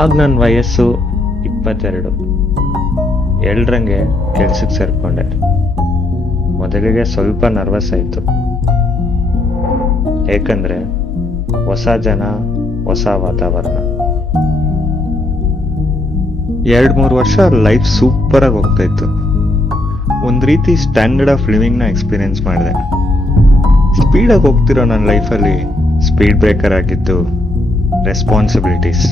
ಆಗ ನನ್ನ ವಯಸ್ಸು 22. ಎಲ್ರಂಗೆ ಕೆಲ್ಸಕ್ಕೆ ಸೇರ್ಕೊಂಡೆ. ಮೊದಲಿಗೆ ಸ್ವಲ್ಪ ನರ್ವಸ್ ಆಯಿತು, ಏಕೆಂದರೆ ಹೊಸ ಜನ, ಹೊಸ ವಾತಾವರಣ. 2-3 ವರ್ಷ ಲೈಫ್ ಸೂಪರಾಗಿ ಹೋಗ್ತಾಯಿತ್ತು. ಒಂದು ರೀತಿ ಸ್ಟ್ಯಾಂಡರ್ಡ್ ಆಫ್ ಲಿವಿಂಗ್ನ ಎಕ್ಸ್ಪೀರಿಯನ್ಸ್ ಮಾಡಿದೆ. ಸ್ಪೀಡಾಗಿ ಹೋಗ್ತಿರೋ ನನ್ನ ಲೈಫಲ್ಲಿ ಸ್ಪೀಡ್ ಬ್ರೇಕರ್ ಆಗಿದ್ದು ರೆಸ್ಪಾನ್ಸಿಬಿಲಿಟೀಸ್.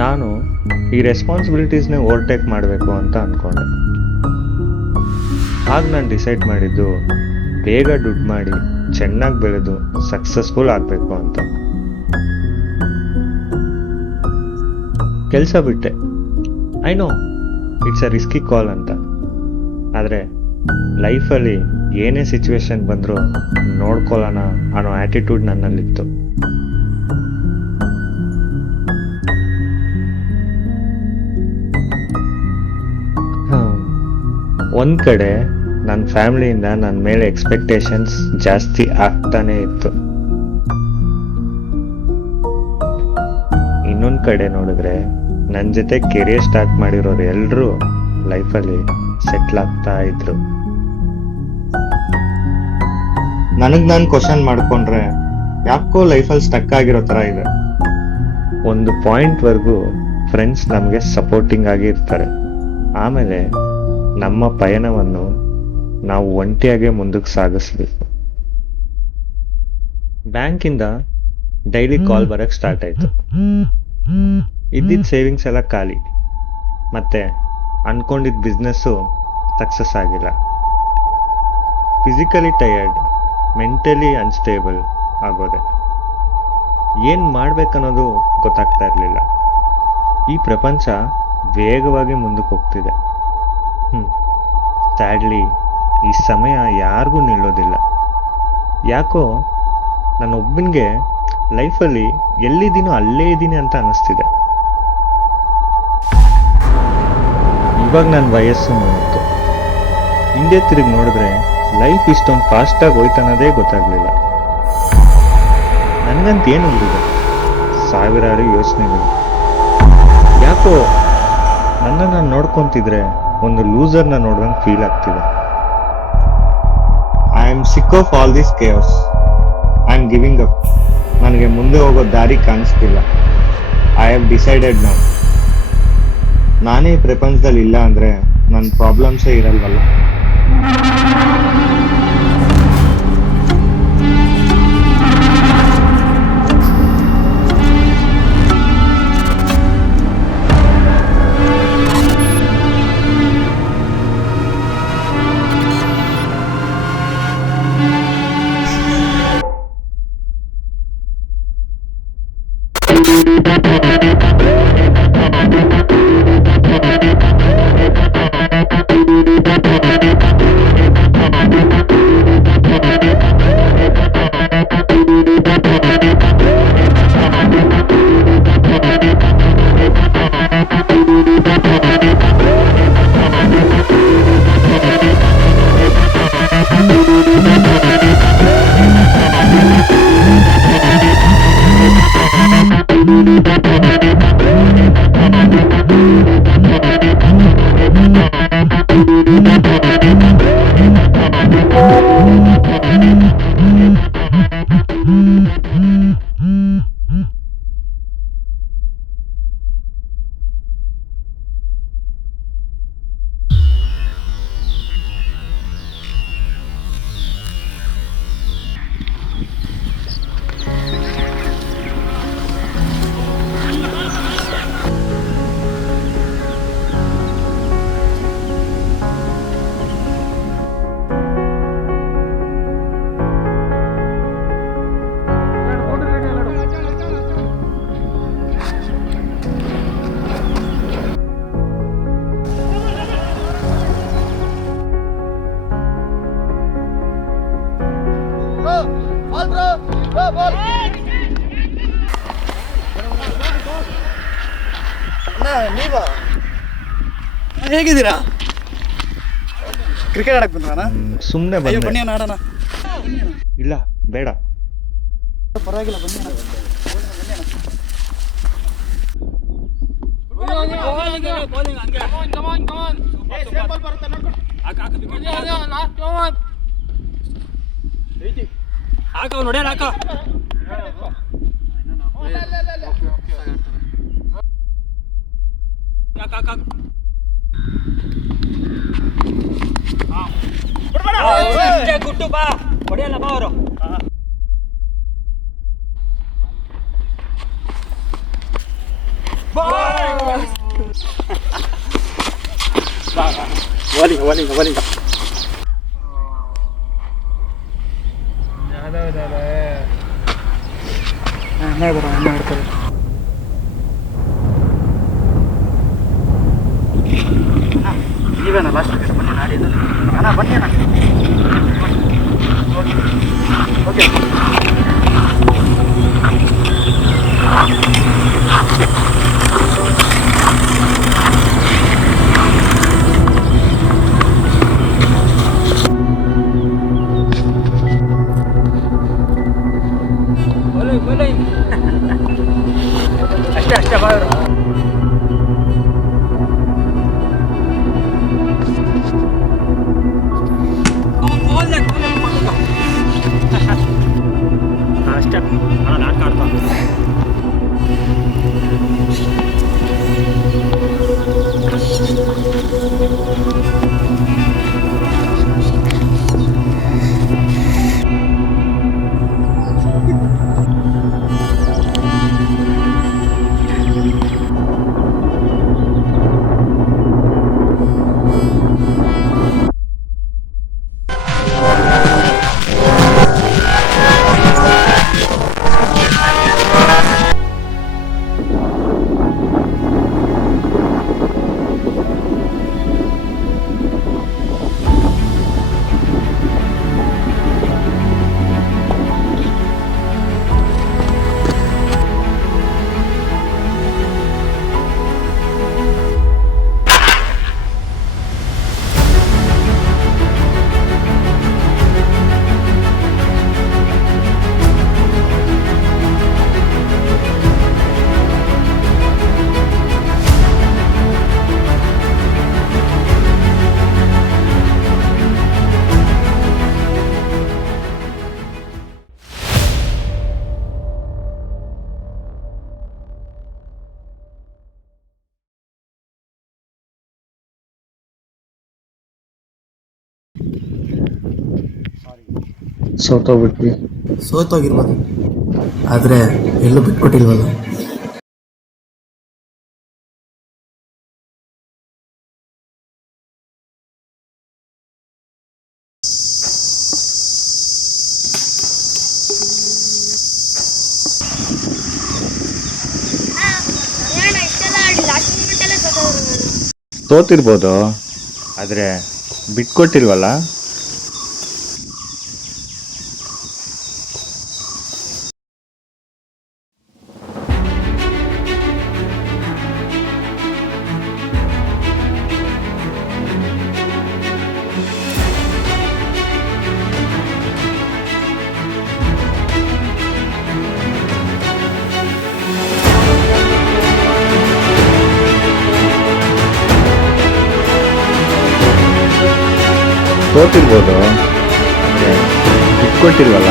ನಾನು ಈ ರೆಸ್ಪಾನ್ಸಿಬಿಲಿಟೀಸ್ನೇ ಓವರ್ಟೇಕ್ ಮಾಡಬೇಕು ಅಂತ ಅಂದ್ಕೊಂಡೆ. ಆಗ ನಾನು ಡಿಸೈಡ್ ಮಾಡಿದ್ದು ಬೇಗ ದುಡ್ಡು ಮಾಡಿ ಚೆನ್ನಾಗಿ ಬೆಳೆದು ಸಕ್ಸಸ್ಫುಲ್ ಆಗಬೇಕು ಅಂತ. ಕೆಲಸ ಬಿಟ್ಟೆ. I know it's a risky call ಅಂತ. ಆದರೆ ಲೈಫಲ್ಲಿ ಏನೇ ಸಿಚುವೇಶನ್ ಬಂದರೂ ನೋಡ್ಕೊಳ್ಳೋಣ ಅನ್ನೋ ಆ್ಯಟಿಟ್ಯೂಡ್ ನನ್ನಲ್ಲಿತ್ತು. ಒಂದು ಕಡೆ ನನ್ನ ಫ್ಯಾಮಿಲಿಯಿಂದ ನನ್ನ ಮೇಲೆ ಎಕ್ಸ್ಪೆಕ್ಟೇಷನ್ಸ್ ಜಾಸ್ತಿ ಆಗ್ತಾನೇ ಇತ್ತು. ಇನ್ನೊಂದು ಕಡೆ ನೋಡಿದ್ರೆ ನನ್ನ ಜೊತೆ ಕೆರಿಯರ್ ಸ್ಟಾರ್ಟ್ ಮಾಡಿರೋರು ಎಲ್ಲರೂ ಲೈಫಲ್ಲಿ ಸೆಟ್ಲ್ ಆಗ್ತಾ ಇದ್ರು. ನನಗೆ ನಾನು ಕ್ವಶನ್ ಮಾಡ್ಕೊಂಡ್ರೆ ಯಾಕೋ ಲೈಫಲ್ಲಿ ಸ್ಟಕ್ ಆಗಿರೋ ಥರ ಇದೆ. ಒಂದು ಪಾಯಿಂಟ್ವರೆಗೂ ಫ್ರೆಂಡ್ಸ್ ನಮಗೆ ಸಪೋರ್ಟಿಂಗ್ ಆಗಿ ಇರ್ತಾರೆ. ಆಮೇಲೆ ನಮ್ಮ ಪಯಣವನ್ನು ನಾವು ಒಂಟಿಯಾಗೆ ಮುಂದಕ್ಕೆ ಸಾಗಿಸ್ಬೇಕು. ಬ್ಯಾಂಕಿಂದ ಡೈಲಿ ಕಾಲ್ ಬರೋಕ್ಕೆ ಸ್ಟಾರ್ಟ್ ಆಯಿತು. ಇದ್ದಿದ್ದ ಸೇವಿಂಗ್ಸ್ ಎಲ್ಲ ಖಾಲಿ, ಮತ್ತೆ ಅನ್ಕೊಂಡಿದ್ದ ಬಿಸ್ನೆಸ್ಸು ಸಕ್ಸಸ್ ಆಗಿಲ್ಲ. ಫಿಸಿಕಲಿ ಟಯರ್ಡ್, ಮೆಂಟಲಿ ಅನ್ಸ್ಟೇಬಲ್ ಆಗೋದೆ. ಏನು ಮಾಡ್ಬೇಕನ್ನೋದು ಗೊತ್ತಾಗ್ತಾ ಇರಲಿಲ್ಲ. ಈ ಪ್ರಪಂಚ ವೇಗವಾಗಿ ಮುಂದಕ್ಕೆ ಹೋಗ್ತಿದೆ. ಸ್ಯಾಡ್ಲಿ ಈ ಸಮಯ ಯಾರಿಗೂ ನಿಲ್ಲೋದಿಲ್ಲ. ಯಾಕೋ ನನ್ನೊಬ್ಬನಿಗೆ ಲೈಫಲ್ಲಿ ಎಲ್ಲಿದ್ದೀನೋ ಅಲ್ಲೇ ಇದ್ದೀನಿ ಅಂತ ಅನ್ನಿಸ್ತಿದೆ. ಇವಾಗ ನನ್ನ ವಯಸ್ಸು 30. ಹಿಂದೆ ತಿರುಗಿ ನೋಡಿದ್ರೆ ಲೈಫ್ ಇಷ್ಟೊಂದು ಫಾಸ್ಟಾಗಿ ಹೋಯ್ತನ್ನೋದೇ ಗೊತ್ತಾಗಲಿಲ್ಲ. ನನಗಂತ ಏನು ಉಳಿದಿದೆ? ಸಾವಿರಾರು ಯೋಚನೆಗಳು. ಯಾಕೋ ನನ್ನನ್ನು ನಾನು ನೋಡ್ಕೊತಿದ್ರೆ ಒಂದು ಲೂಸರ್ನ ನೋಡ್ದಂಗೆ ಫೀಲ್ ಆಗ್ತಿದೆ. I am sick of all this chaos. I am giving up. ನನಗೆ ಮುಂದೆ ಹೋಗೋ ದಾರಿ ಕಾಣಿಸ್ತಿಲ್ಲ. I have decided now. ನಾನೇ ಪ್ರಪಂಚದಲ್ಲಿ ಇಲ್ಲ ಅಂದರೆ ನನ್ನ ಪ್ರಾಬ್ಲಮ್ಸೇ ಇರಲ್ವಲ್ಲ. ಹೇಗಿದ್ದೀರಾ? ಕ್ರಿಕೆಟ್ ಆಡಕ್ ಬಂದ್ರಣ? ಸುಮ್ಮನೆ ಅಯ್ಯೋ ಬಂದೆ. ಬನ್ನಿ ಅಣ್ಣ ಆಡೋಣ. ಇಲ್ಲ ಬೇಡ. ಪರವಾಗಿಲ್ಲ ಬನ್ನಿ ಅಣ್ಣ. ಗುಟ್ಟು ಬಾ ಹೊಡೆಯಲ್ಲ ಬಾ ಅವರು. ನೀವೇನ ಲಾಸ್ಟ್ ಬನ್ನಿ ನಾಡಿದ್ದು ಅಣ್ಣ ಬನ್ನಿ ಅಣ್ಣ. ಓಕೆ ಅಷ್ಟೇ ಅಷ್ಟೇ ಬಾರು. ಅಷ್ಟೇ ಅಣ್ಣ ನಾಟಕ ಆಡ್ತಾ ಸೋತೋಗ್ಬಿಟ್ವಿ. ಸೋತೋಗಿರ್ಬೋದು ಆದರೆ ಎಲ್ಲೂ ಬಿಟ್ಕೊಟ್ಟಿಲ್ವಲ್ಲ. ಸೋತಿರ್ಬೋದು ಆದರೆ ಬಿಟ್ಕೊಟ್ಟಿಲ್ವಲ್ಲ. ಸೋತಿರ್ಬೋದು ಆದರೆ ಬಿಟ್ಕೊಟ್ಟಿಲ್ವಲ್ಲ.